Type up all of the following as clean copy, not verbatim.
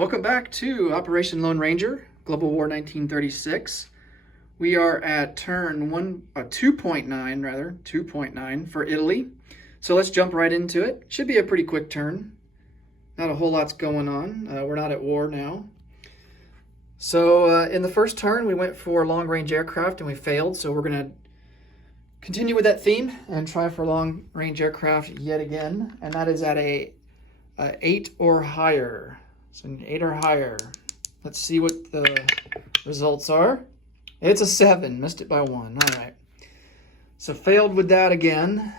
Welcome back to Operation Lone Ranger, Global War 1936. We are at turn 2.9 for Italy. So let's jump right into it. Should be a pretty quick turn. Not a whole lot's going on. We're not at war now. So in the first turn, we went for long-range aircraft and we failed. So we're going to continue with that theme and try for long-range aircraft yet again. And that is at a 8 or higher. So an 8 or higher. Let's see what the results are. It's a 7. Missed it by 1. All right. So failed with that again.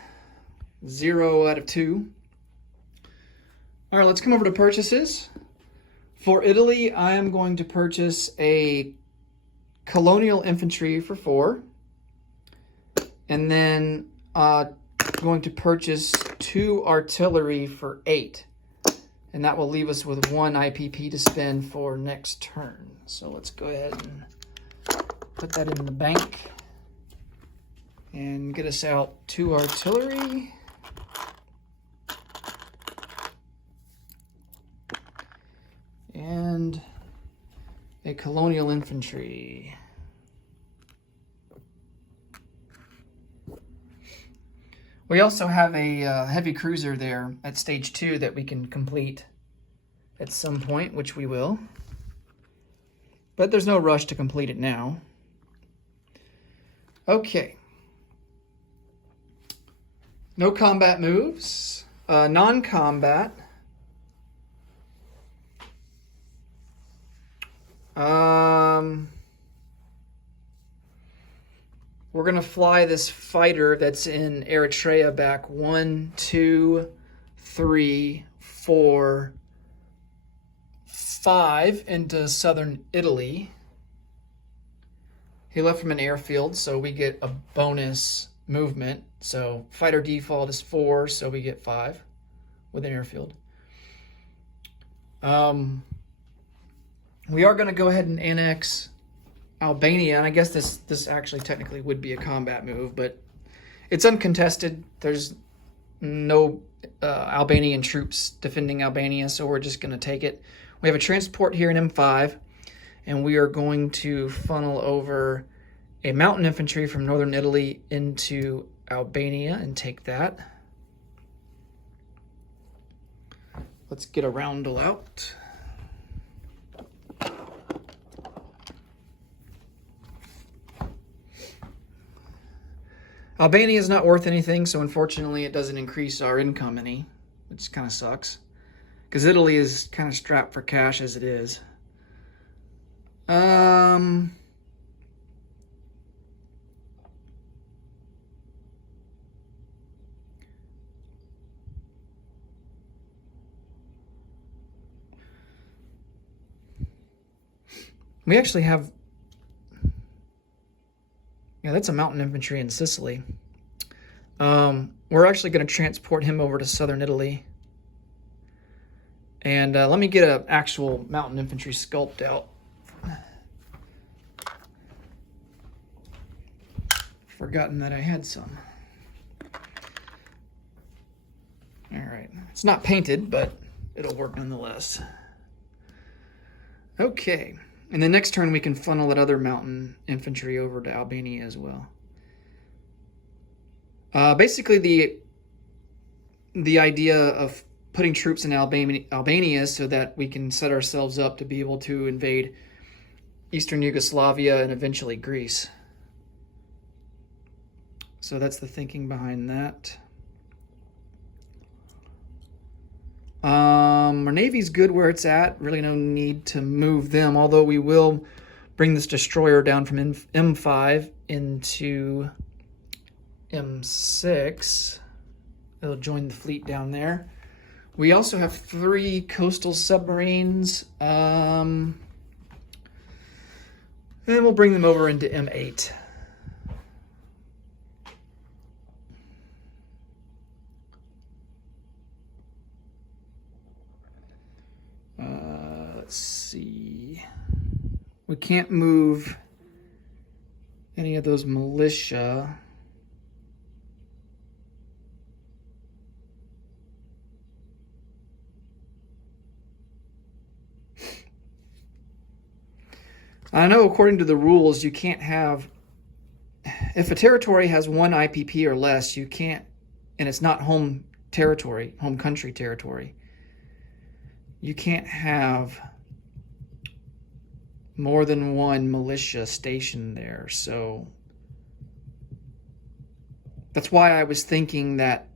0 out of 2. All right, let's come over to purchases. For Italy, I am going to purchase a colonial infantry for 4. And then going to purchase 2 artillery for 8. And that will leave us with 1 IPP to spend for next turn. So let's go ahead and put that in the bank and get us out 2 artillery. And a colonial infantry. We also have a heavy cruiser there at stage 2 that we can complete at some point, which we will. But there's no rush to complete it now. Okay. No combat moves. Non-combat. We're going to fly this fighter that's in Eritrea back 1, 2, 3, 4, 5 into southern Italy. He left from an airfield, so we get a bonus movement. So fighter default is 4, so we get 5 with an airfield. We are going to go ahead and annex Albania, and I guess this actually technically would be a combat move, but it's uncontested. There's no Albanian troops defending Albania, so we're just going to take it. We have a transport here in M5, and we are going to funnel over a mountain infantry from northern Italy into Albania and take that. Let's get a roundel out. Albania is not worth anything, so unfortunately it doesn't increase our income any, which kind of sucks. Because Italy is kind of strapped for cash as it is. We actually have... Yeah, that's a mountain infantry in Sicily. We're actually going to transport him over to southern Italy. And let me get an actual mountain infantry sculpt out. Forgotten that I had some. All right. It's not painted, but it'll work nonetheless. Okay. And the next turn, we can funnel that other mountain infantry over to Albania as well. Basically, the idea of putting troops in Albania so that we can set ourselves up to be able to invade Eastern Yugoslavia and eventually Greece. So that's the thinking behind that. Our Navy's good where it's at. Really no need to move them, although we will bring this destroyer down from M5 into M6. It'll join the fleet down there. We also have 3 coastal submarines. And we'll bring them over into M8. Let's see. We can't move any of those militia. I know according to the rules, you can't have, if a territory has 1 IPP or less, you can't, and it's not home territory, home country territory, you can't have more than 1 militia stationed there. So that's why I was thinking that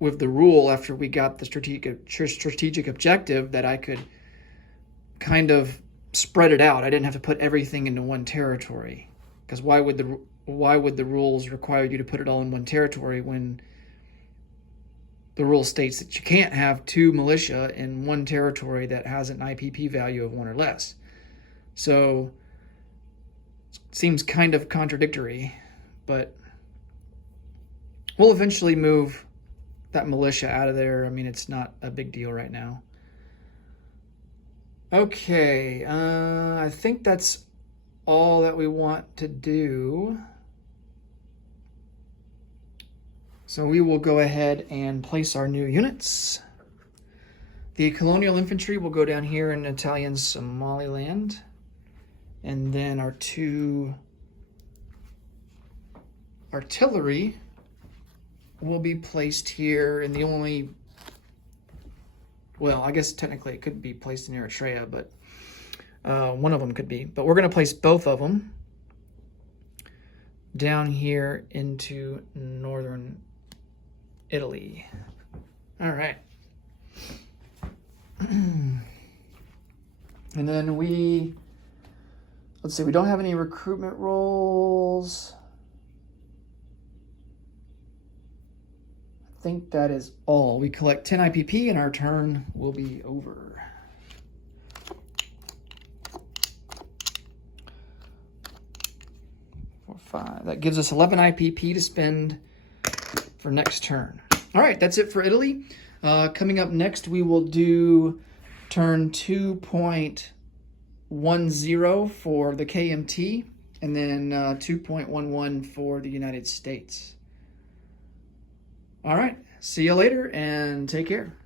with the rule, after we got the strategic objective, that I could kind of spread it out. I didn't have to put everything into 1 territory, because why would the rules require you to put it all in 1 territory when the rule states that you can't have 2 militia in 1 territory that has an IPP value of 1 or less? So it seems kind of contradictory, but we'll eventually move that militia out of there. I mean, it's not a big deal right now. Okay, I think that's all that we want to do. So we will go ahead and place our new units. The colonial infantry will go down here in Italian Somaliland. And then our 2 artillery will be placed here in the only, well, I guess technically it could be placed in Eritrea, but one of them could be. But we're going to place both of them down here into northern Italy. All right. And then let's see, we don't have any recruitment roles. I think that is all. We collect 10 IPP and our turn will be over. Four, 5. That gives us 11 IPP to spend for next turn. All right, that's it for Italy. Coming up next, we will do turn 2.10 for the KMT, and then 2.11 for the United States. All right, see you later and take care.